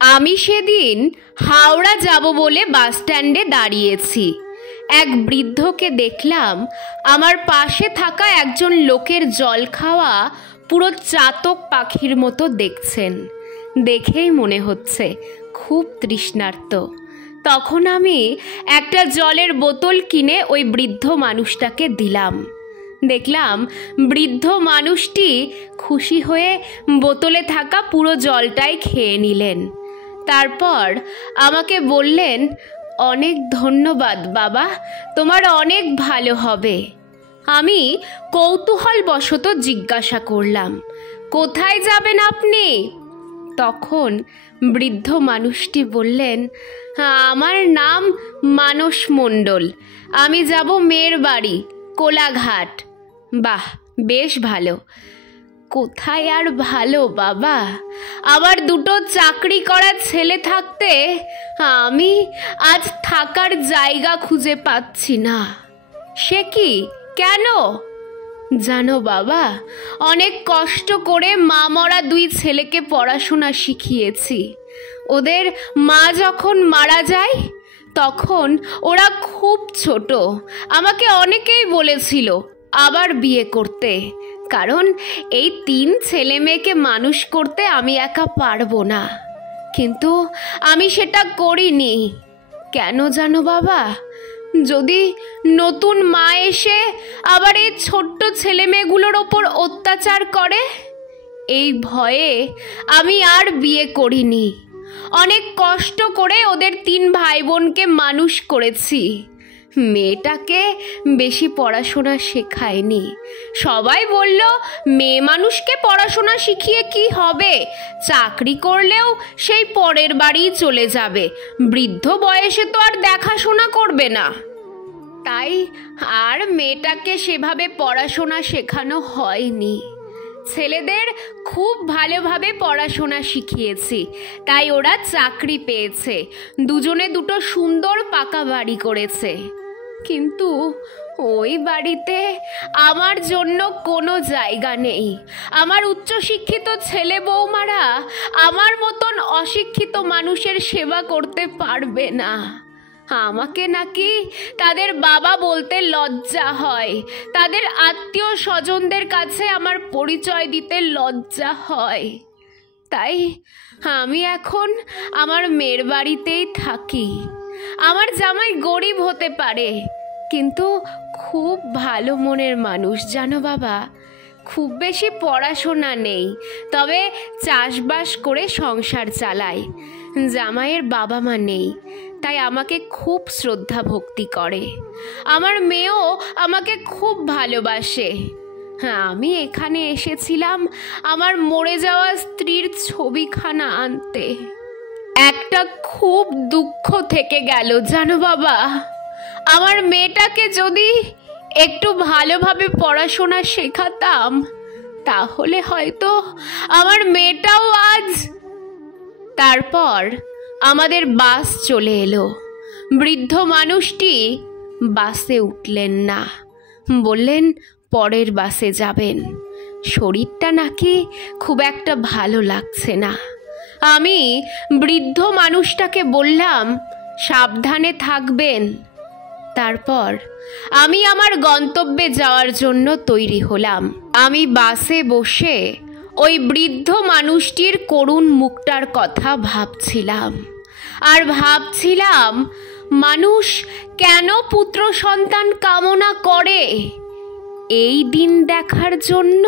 আমি সেদিন হাওড়া যাব বলে বাস স্ট্যান্ডে দাঁড়িয়েছি। এক বৃদ্ধকে দেখলাম আমার পাশে থাকা একজন লোকের জল খাওয়া পুরো চাতক পাখির মতো দেখছেন। দেখেই মনে হচ্ছে খুব তৃষ্ণার্ত। তখন আমি একটা জলের বোতল কিনে ওই বৃদ্ধ মানুষটাকে দিলাম। দেখলাম বৃদ্ধ মানুষটি খুশি হয়ে বোতলে থাকা পুরো জলটাই খেয়ে নিলেন। তারপর আমাকে বললেন, অনেক ধন্যবাদ বাবা, তোমার অনেক ভালো হবে। আমি কৌতূহলবশত জিজ্ঞাসা করলাম, কোথায় যাবেন আপনি? তখন বৃদ্ধ মানুষটি বললেন, আমার নাম মানস মণ্ডল, আমি যাব মেয়ের বাড়ি কোলাঘাট। বাহ, বেশ ভালো। কোথায় আর ভালো বাবা, আবার দুটো চাকরি করা ছেলে থাকতে আমি আজ থাকার জায়গা খুঁজে পাচ্ছি না। সে কি, কেন? জানো বাবা, অনেক কষ্ট করে মা মরা দুই ছেলেকে পড়াশোনা শিখিয়েছি। ওদের মা যখন মারা যায় তখন ওরা খুব ছোট। আমাকে অনেকেই বলেছিল আবার বিয়ে করতে, কারণ এই 3 ছেলে মেয়েকে মানুষ করতে আমি একা পারবো না। কিন্তু আমি সেটা করিনি। কেন জানো বাবা? যদি নতুন মা এসে আবার এই ছোট্ট ছেলে মেয়েগুলোর ওপর অত্যাচার করে, এই ভয়ে আমি আর বিয়ে করিনি। অনেক কষ্ট করে ওদের 3 ভাই বোনকে মানুষ করেছি। মেয়েটাকে বেশি পড়াশোনা শেখায়নি। সবাই বলল, মেয়ে মানুষকে পড়াশোনা শিখিয়ে কি হবে, চাকরি করলেও সেই পরের বাড়ি চলে যাবে, বৃদ্ধ বয়সে তো আর দেখাশোনা করবে না। তাই আর মেয়েটাকে সেভাবে পড়াশোনা শেখানো হয়নি। ছেলেদের খুব ভালোভাবে পড়াশোনা শিখিয়েছি, তাই ওরা চাকরি পেয়েছে, দুজনে দুটো সুন্দর পাকা বাড়ি করেছে। কিন্তু ওই বাড়িতে আমার জন্য কোনো জায়গা নেই। আমার উচ্চশিক্ষিত ছেলে বৌমারা আমার মতন অশিক্ষিত মানুষের সেবা করতে পারবে না। আমাকে নাকি তাদের বাবা বলতে লজ্জা হয়, তাদের আত্মীয় স্বজনদের কাছে আমার পরিচয় দিতে লজ্জা হয়। তাই আমি এখন আমার মেয়ের বাড়িতেই থাকি। আমার জামাই গরিব হতে পারে, কিন্তু খুব ভালো মনের মানুষ জানো বাবা। খুব বেশি পড়াশোনা নেই, তবে চাষবাস করে সংসার চালায়। জামাইয়ের বাবা মা নেই, তাই আমাকে খুব শ্রদ্ধা ভক্তি করে। আমার মেয়েও আমাকে খুব ভালোবাসে। আমি এখানে এসেছিলাম আমার মরে যাওয়া স্ত্রীর ছবিখানা আনতে। একটা খুব দুঃখ থেকে গেল জানো বাবা, আমার মেয়েটাকে যদি একটু ভালোভাবে পড়াশোনা শেখাতাম, তাহলে হয়তো আমার মেয়েটাও আজ। তারপর আমাদের বাস চলে এলো। বৃদ্ধ মানুষটি বাসে উঠলেন না, বললেন পরের বাসে যাবেন। শরীরটা নাকি খুব একটা ভালো লাগছে না। আমি বৃদ্ধ মানুষটাকে বললাম, সাবধানে থাকবেন। তারপর আমি আমার গন্তব্যে যাওয়ার জন্য তৈরি হলাম। আমি বাসে বসে ওই বৃদ্ধ মানুষটির করুণ মুখটার কথা ভাবছিলাম, আর ভাবছিলাম মানুষ কেন পুত্র সন্তান কামনা করে? এই দিন দেখার জন্য।